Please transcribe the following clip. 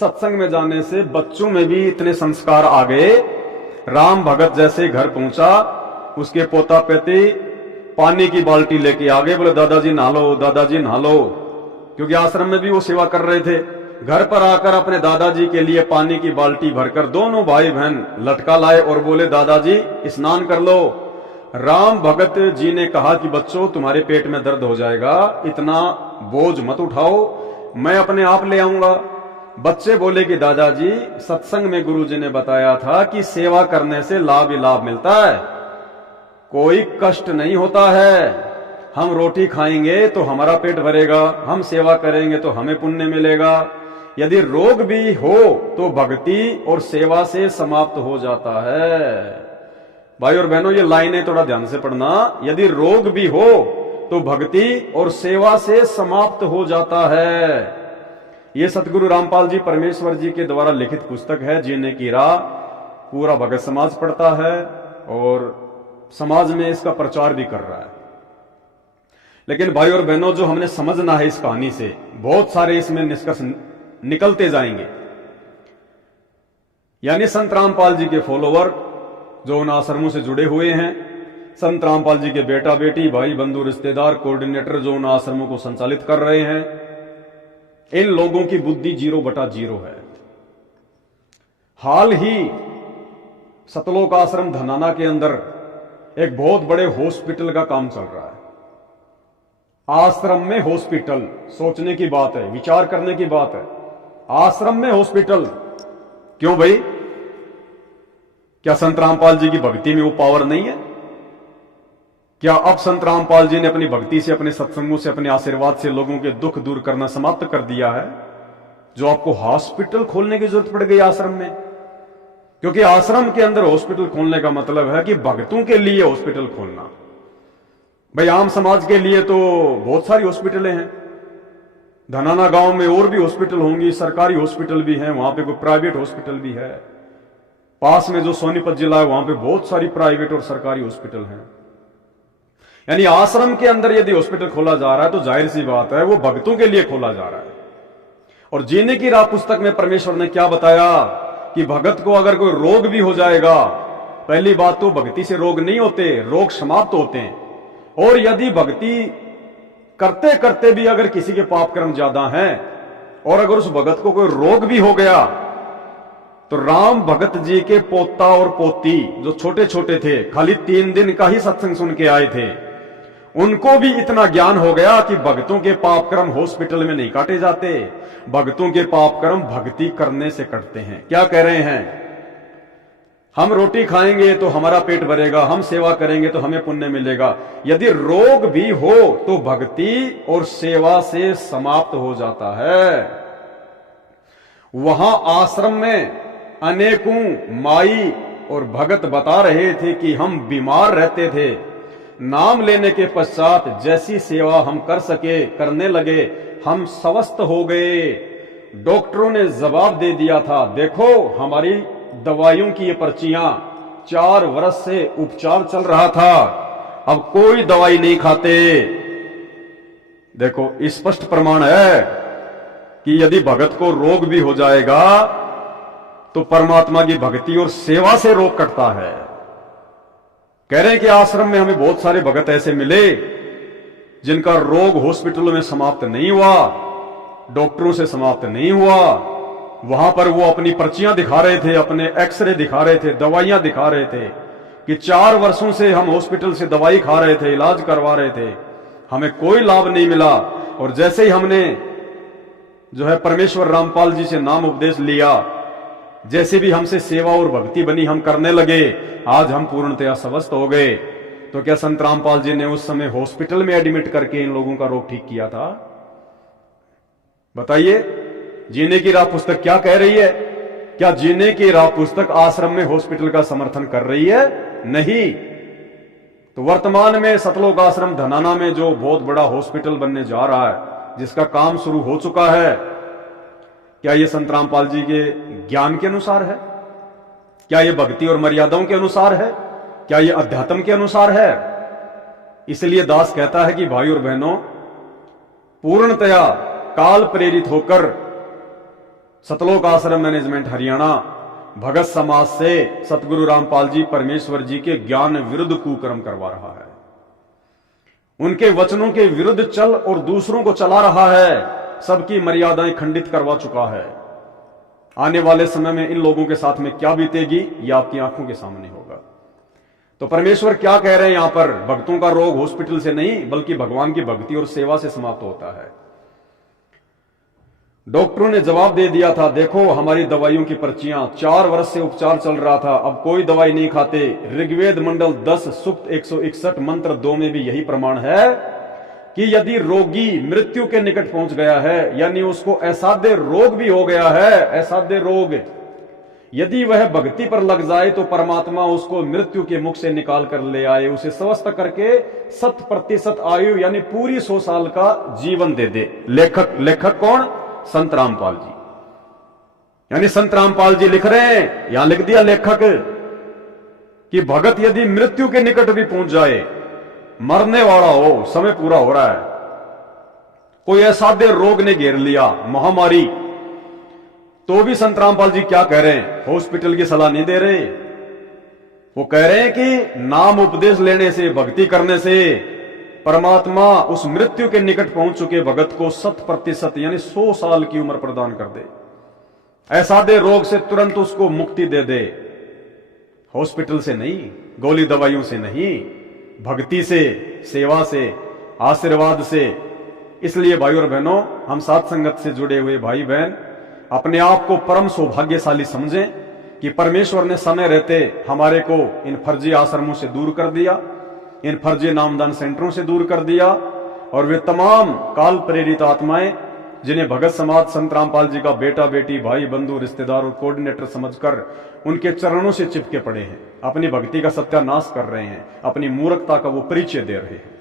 सत्संग में जाने से बच्चों में भी इतने संस्कार आ गए। राम भगत जैसे घर पहुंचा, उसके पोता पेती पानी की बाल्टी लेके आ गए, बोले दादाजी नहा लो, दादाजी नहा लो, क्योंकि आश्रम में भी वो सेवा कर रहे थे। घर पर आकर अपने दादाजी के लिए पानी की बाल्टी भरकर दोनों भाई बहन लटका लाए और बोले दादाजी स्नान कर लो। राम भगत जी ने कहा कि बच्चों तुम्हारे पेट में दर्द हो जाएगा, इतना बोझ मत उठाओ, मैं अपने आप ले आऊंगा। बच्चे बोले कि दादाजी सत्संग में गुरुजी ने बताया था कि सेवा करने से लाभ ही लाभ मिलता है, कोई कष्ट नहीं होता है। हम रोटी खाएंगे तो हमारा पेट भरेगा, हम सेवा करेंगे तो हमें पुण्य मिलेगा। यदि रोग भी हो तो भक्ति और सेवा से समाप्त हो जाता है। भाई और बहनों ये लाइनें थोड़ा ध्यान से पढ़ना। यदि रोग भी हो तो भक्ति और सेवा से समाप्त हो जाता है। ये सतगुरु रामपाल जी परमेश्वर जी के द्वारा लिखित पुस्तक है, जीने की राह। पूरा भगत समाज पढ़ता है और समाज में इसका प्रचार भी कर रहा है। लेकिन भाई और बहनों जो हमने समझना है इस कहानी से, बहुत सारे इसमें निष्कर्ष निकलते जाएंगे। यानी संत रामपाल जी के फॉलोवर जो उन आश्रमों से जुड़े हुए हैं, संत रामपाल जी के बेटा बेटी भाई बंधु रिश्तेदार कोऑर्डिनेटर जो उन आश्रमों को संचालित कर रहे हैं, इन लोगों की बुद्धि 0/0 है। हाल ही सतलोक आश्रम धनाना के अंदर एक बहुत बड़े हॉस्पिटल का काम चल रहा है। आश्रम में हॉस्पिटल, सोचने की बात है, विचार करने की बात है। आश्रम में हॉस्पिटल क्यों भाई? क्या संत रामपाल जी की भक्ति में वो पावर नहीं है? क्या अब संत रामपाल जी ने अपनी भक्ति से, अपने सत्संगों से, अपने आशीर्वाद से लोगों के दुख दूर करना समाप्त कर दिया है, जो आपको हॉस्पिटल खोलने की जरूरत पड़ गई आश्रम में? क्योंकि आश्रम के अंदर हॉस्पिटल खोलने का मतलब है कि भक्तों के लिए हॉस्पिटल खोलना। भाई आम समाज के लिए तो बहुत सारी हॉस्पिटलें हैं। धनाना गांव में और भी हॉस्पिटल होंगी, सरकारी हॉस्पिटल भी हैं, वहां पे कोई प्राइवेट हॉस्पिटल भी है। पास में जो सोनीपत जिला है वहां पे बहुत सारी प्राइवेट और सरकारी हॉस्पिटल हैं। यानी आश्रम के अंदर यदि हॉस्पिटल खोला जा रहा है तो जाहिर सी बात है वो भक्तों के लिए खोला जा रहा है। और जीने की राह पुस्तक में परमेश्वर ने क्या बताया कि भगत को अगर कोई रोग भी हो जाएगा, पहली बात तो भक्ति से रोग नहीं होते, रोग समाप्त होते हैं। और यदि भक्ति करते करते भी अगर किसी के पाप कर्म ज्यादा हैं और अगर उस भगत को कोई रोग भी हो गया, तो राम भगत जी के पोता और पोती जो छोटे छोटे थे, खाली 3 दिन का ही सत्संग सुन के आए थे, उनको भी इतना ज्ञान हो गया कि भक्तों के पाप कर्म हॉस्पिटल में नहीं काटे जाते, भक्तों के पाप कर्म भक्ति करने से कटते हैं। क्या कह रहे हैं? हम रोटी खाएंगे तो हमारा पेट भरेगा, हम सेवा करेंगे तो हमें पुण्य मिलेगा। यदि रोग भी हो तो भक्ति और सेवा से समाप्त हो जाता है। वहां आश्रम में अनेकों माई और भगत बता रहे थे कि हम बीमार रहते थे, नाम लेने के पश्चात जैसी सेवा हम कर सके करने लगे, हम स्वस्थ हो गए। डॉक्टरों ने जवाब दे दिया था, देखो हमारी दवाइयों की ये पर्चियां 4 वर्ष से उपचार चल रहा था, अब कोई दवाई नहीं खाते। देखो स्पष्ट प्रमाण है कि यदि भगत को रोग भी हो जाएगा तो परमात्मा की भक्ति और सेवा से रोग कटता है। कह रहे हैं कि आश्रम में हमें बहुत सारे भगत ऐसे मिले जिनका रोग हॉस्पिटलों में समाप्त नहीं हुआ, डॉक्टरों से समाप्त नहीं हुआ। वहां पर वो अपनी पर्चियां दिखा रहे थे, अपने एक्सरे दिखा रहे थे, दवाइयां दिखा रहे थे कि 4 वर्षों से हम हॉस्पिटल से दवाई खा रहे थे, इलाज करवा रहे थे, हमें कोई लाभ नहीं मिला। और जैसे ही हमने जो है परमेश्वर रामपाल जी से नाम उपदेश लिया, जैसे भी हमसे सेवा और भक्ति बनी, हम करने लगे, आज हम पूर्णतया स्वस्थ हो गए। तो क्या संत रामपाल जी ने उस समय हॉस्पिटल में एडमिट करके इन लोगों का रोग ठीक किया था? बताइए, जीने की राह पुस्तक क्या कह रही है? क्या जीने की राह पुस्तक आश्रम में हॉस्पिटल का समर्थन कर रही है? नहीं। तो वर्तमान में सतलोक आश्रम धनाना में जो बहुत बड़ा हॉस्पिटल बनने जा रहा है, जिसका काम शुरू हो चुका है, क्या यह संत रामपाल जी के ज्ञान के अनुसार है? क्या यह भक्ति और मर्यादाओं के अनुसार है? क्या यह अध्यात्म के अनुसार है? इसलिए दास कहता है कि भाई और बहनों, पूर्णतया काल प्रेरित होकर सतलोक आश्रम मैनेजमेंट हरियाणा भगत समाज से सतगुरु रामपाल जी परमेश्वर जी के ज्ञान विरुद्ध कुकर्म करवा रहा है, उनके वचनों के विरुद्ध चल और दूसरों को चला रहा है, सबकी मर्यादाएं खंडित करवा चुका है। आने वाले समय में इन लोगों के साथ में क्या बीतेगी यह आपकी आंखों के सामने होगा। तो परमेश्वर क्या कह रहे हैं यहां पर, भक्तों का रोग हॉस्पिटल से नहीं बल्कि भगवान की भक्ति और सेवा से समाप्त होता है। डॉक्टरों ने जवाब दे दिया था, देखो हमारी दवाइयों की पर्चियां, 4 वर्ष से उपचार चल रहा था, अब कोई दवाई नहीं खाते। ऋग्वेद मंडल 10 सूक्त 161 मंत्र 2 में भी यही प्रमाण है कि यदि रोगी मृत्यु के निकट पहुंच गया है, यानी उसको असाध्य रोग भी हो गया है, असाध्य रोग, यदि वह भक्ति पर लग जाए तो परमात्मा उसको मृत्यु के मुख से निकाल कर ले आए, उसे स्वस्थ करके 100% आयु यानी पूरी 100 साल का जीवन दे दे। लेखक कौन? संत रामपाल जी। यानी संत रामपाल जी लिख रहे हैं, यहां लिख दिया लेखक कि भगत यदि मृत्यु के निकट भी पहुंच जाए, मरने वाला हो, समय पूरा हो रहा है, कोई असाध्य रोग ने घेर लिया, महामारी, तो भी संत रामपाल जी क्या कह रहे हैं? हॉस्पिटल की सलाह नहीं दे रहे, वो कह रहे हैं कि नाम उपदेश लेने से, भक्ति करने से परमात्मा उस मृत्यु के निकट पहुंच चुके भगत को 100% यानी 100 साल की उम्र प्रदान कर दे, असाध्य रोग से तुरंत उसको मुक्ति दे दे। हॉस्पिटल से नहीं, गोली दवाइयों से नहीं, भक्ति से, सेवा से, आशीर्वाद से। इसलिए भाई और बहनों, हम साथ संगत से जुड़े हुए भाई बहन अपने आप को परम सौभाग्यशाली समझें कि परमेश्वर ने समय रहते हमारे को इन फर्जी आश्रमों से दूर कर दिया, इन फर्जी नामदान सेंटरों से दूर कर दिया, और वे तमाम काल प्रेरित आत्माएं जिन्हें भगत समाज संत रामपाल जी का बेटा बेटी, भाई बंधु, रिश्तेदार और कोऑर्डिनेटर समझकर उनके चरणों से चिपके पड़े हैं, अपनी भक्ति का सत्यानाश कर रहे हैं, अपनी मूर्खता का वो परिचय दे रहे हैं।